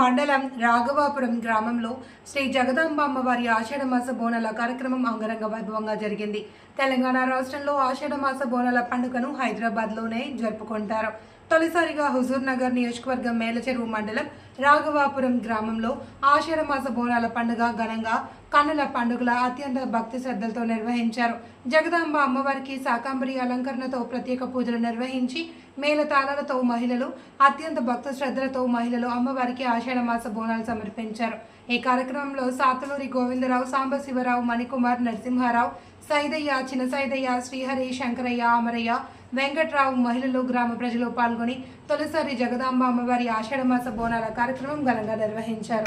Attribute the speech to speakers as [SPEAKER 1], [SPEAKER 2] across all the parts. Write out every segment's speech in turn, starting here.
[SPEAKER 1] మండలం రాఘవాపురం గ్రామంలో శ్రీ జగదాంబ అమ్మవారి ఆషాఢ మాస బోనాల కార్యక్రమం అంగరంగ వైభవంగా జరిగింది. తెలంగాణ రాష్ట్రంలో ఆషాఢ మాస బోనాల పండుగను హైదరాబాద్లోనే జరుపుకుంటారు. తొలిసారిగా హుజూర్ నగర్ నియోజకవర్గం మేలచెరువు మండలం రాఘవాపురం గ్రామంలో ఆషాఢ మాస బోనాల పండుగ ఘనంగా కన్నుల పండుగల అత్యంత భక్తి శ్రద్ధలతో నిర్వహించారు. జగదాంబ అమ్మవారికి శాకాంబరి అలంకరణతో ప్రత్యేక పూజలు నిర్వహించి మేళతాళాలతో మహిళలు అత్యంత భక్తి శ్రద్ధలతో మహిళలు అమ్మవారికి ఆషాఢ మాస బోనాలు సమర్పించారు. ఈ కార్యక్రమంలో సాతలూరి గోవిందరావు సాంబశివరావు మణికుమార్ నరసింహారావు సైదయ్య చిన్న సైదయ్య శ్రీహరి శంకరయ్య అమరయ్య వెంకట్రావు మహిళలు గ్రామ ప్రజలు పాల్గొని తొలిసారి జగదాంబ అమ్మవారి ఆషాఢమాస బోనాల కార్యక్రమం ఘనంగా నిర్వహించారు.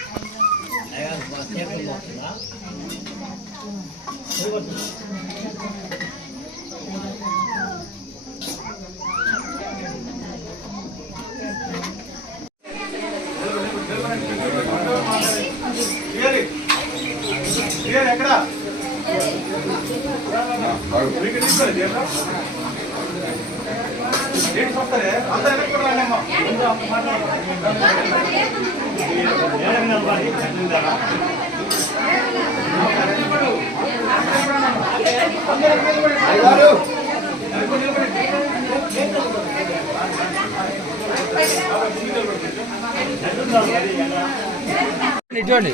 [SPEAKER 2] నిజండి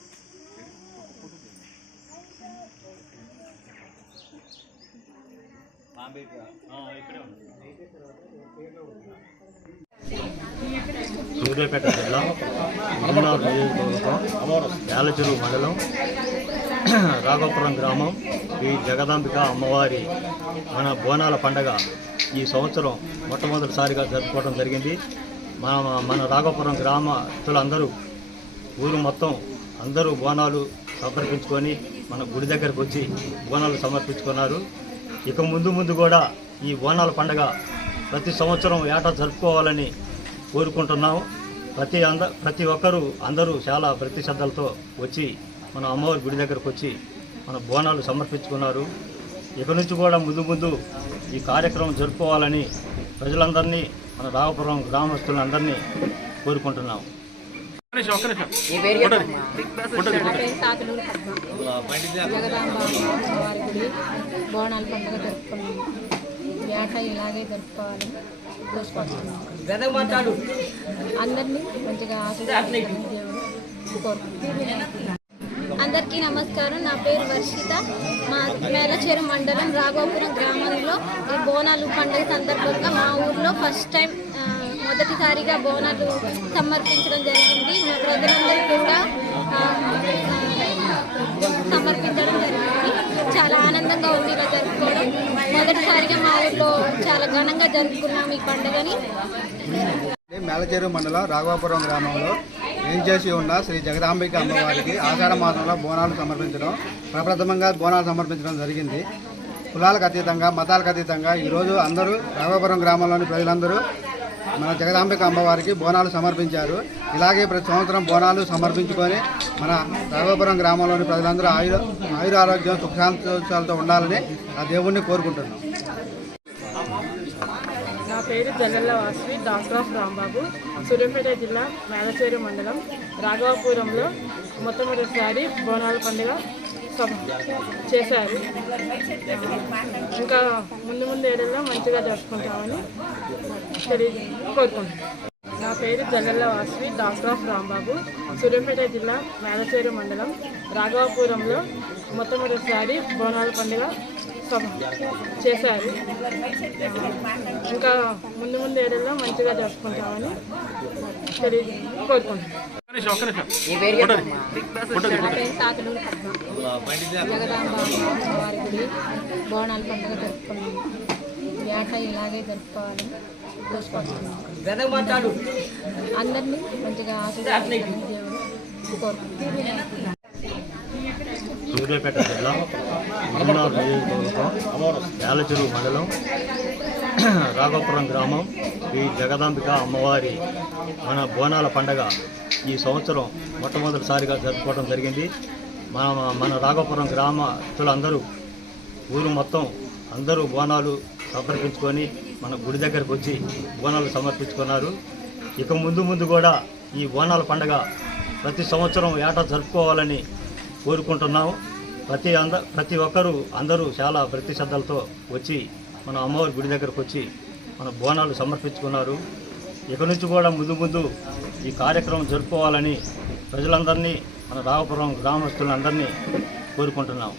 [SPEAKER 3] సూర్యాపేట జిల్లా మహమ్మనాథ్ నియోజకవర్గం యాలచెరువు మండలం రాఘవపురం గ్రామం ఈ జగదాంబిక అమ్మవారి మన బోనాల పండగ ఈ సంవత్సరం మొట్టమొదటిసారిగా జరుపుకోవడం జరిగింది. మన మన రాఘవపురం గ్రామస్తులందరూ ఊరు మొత్తం అందరూ బోనాలు సమర్పించుకొని మన గుడి దగ్గరకు వచ్చి బోనాలు సమర్పించుకున్నారు. ఇక ముందు ముందు కూడా ఈ బోనాల పండగ ప్రతి సంవత్సరం ఏటా జరుపుకోవాలని కోరుకుంటున్నాము. ప్రతి అంద ప్రతి ఒక్కరూ అందరూ చాలా ప్రతిశ్రద్ధలతో శ్రద్ధలతో వచ్చి మన అమ్మవారి గుడి దగ్గరకు వచ్చి మన బోనాలు సమర్పించుకున్నారు. ఇక నుంచి కూడా ముందు ముందు ఈ కార్యక్రమం జరుపుకోవాలని ప్రజలందరినీ మన రాఘపురం గ్రామస్తులందరినీ కోరుకుంటున్నాం
[SPEAKER 4] బోనాల పండుగ జరుపుకున్నాము. ఏటా ఇలాగే జరుపుకోవాలని కోరుకుంటున్నాము అందరినీ మంచిగా కోరుకుంటున్నాను
[SPEAKER 5] అందరికీ నమస్కారం. నా పేరు వర్షిత. మా మేలచేరు మండలం రాఘవపురం గ్రామంలో ఈ బోనాలు పండుగ సందర్భంగా మా ఊర్లో ఫస్ట్ టైం మొదటిసారిగా బోనాలు సమర్పించడం జరిగింది. మా ప్రజలందరూ కూడా సమర్పించడం జరిగింది. చాలా ఆనందంగా ఉంది ఇలా జరుపుకోవడం. మొదటిసారిగా మా ఊళ్ళో చాలా ఘనంగా జరుపుకున్నాం ఈ పండుగని.
[SPEAKER 6] మేలచేరు మండలం రాఘవాపురం గ్రామంలో ఏం చేసి ఉన్న శ్రీ జగదాంబిక అమ్మవారికి ఆషాఢ మాసంలో బోనాలు సమర్పించడం ప్రప్రథమంగా బోనాలు సమర్పించడం జరిగింది. కులాలకు అతీతంగా మతాలకు అతీతంగా ఈరోజు అందరూ రాఘవపురం గ్రామంలోని ప్రజలందరూ మన జగదాంబిక అమ్మవారికి బోనాలు సమర్పించారు. ఇలాగే ప్రతి సంవత్సరం బోనాలు సమర్పించుకొని మన రాఘవపురం గ్రామంలోని ప్రజలందరూ ఆయుర ఆయుర ఆరోగ్యం సుఖశాంతోత్సవాలతో ఉండాలని ఆ దేవుణ్ణి కోరుకుంటున్నాం.
[SPEAKER 7] నా పేరు జల్లెల్ల వాసవి డాక్టర్ ఆఫ్ రాంబాబు. సూర్యాపేట జిల్లా మేలచేరు మండలం రాఘవాపురంలో మొట్టమొదటిసారి బోనాల పండుగ సమ- చేశారు. ఇంకా ముందు ముందు ఏడల్లో మంచిగా జరుపుకుంటామని తెలియ కోరుకుంటున్నాను నా పేరు జల్లెల్ల వాసవి డాక్టర్ ఆఫ్ రాంబాబు సూర్యాపేట జిల్లా మేలచేరు మండలం రాఘవాపురంలో మొట్టమొదటిసారి బోనాల పండుగ చేశారు. ఇంకా ముందు ముందు ఏడల్లో మంచిగా జరుపుకుంటామని తెలియ కోరుకుంటున్నాను
[SPEAKER 4] బోనాల పండుగ జరుపుకున్నాము. ఇలాగే కోరుకుంటున్నాము అందరినీ మంచిగా
[SPEAKER 3] సూర్యాపేట జిల్లా మన్నార్ నియోజకవర్గం యాలచెరువు మండలం రాఘవపురం గ్రామం ఈ జగదాంబిక అమ్మవారి మన బోనాల పండగ ఈ సంవత్సరం మొట్టమొదటిసారిగా జరుపుకోవడం జరిగింది. మన మన రాఘపురం గ్రామస్తులందరూ ఊరు మొత్తం అందరూ బోనాలు సమర్పించుకొని మన గుడి దగ్గరకు వచ్చి బోనాలు సమర్పించుకున్నారు. ఇక ముందు ముందు కూడా ఈ బోనాల పండగ ప్రతి సంవత్సరం ఏటా జరుపుకోవాలని కోరుకుంటున్నాము ప్రతి అంద ప్రతి ఒక్కరూ అందరూ చాలా ప్రతి శ్రద్ధలతో వచ్చి మన అమ్మవారి గుడి దగ్గరకు వచ్చి మన బోనాలు సమర్పించుకున్నారు. ఇక నుంచి కూడా ముందు ముందు ఈ కార్యక్రమం జరుపుకోవాలని ప్రజలందరినీ మన రాఘపురం గ్రామస్తులందరినీ కోరుకుంటున్నాము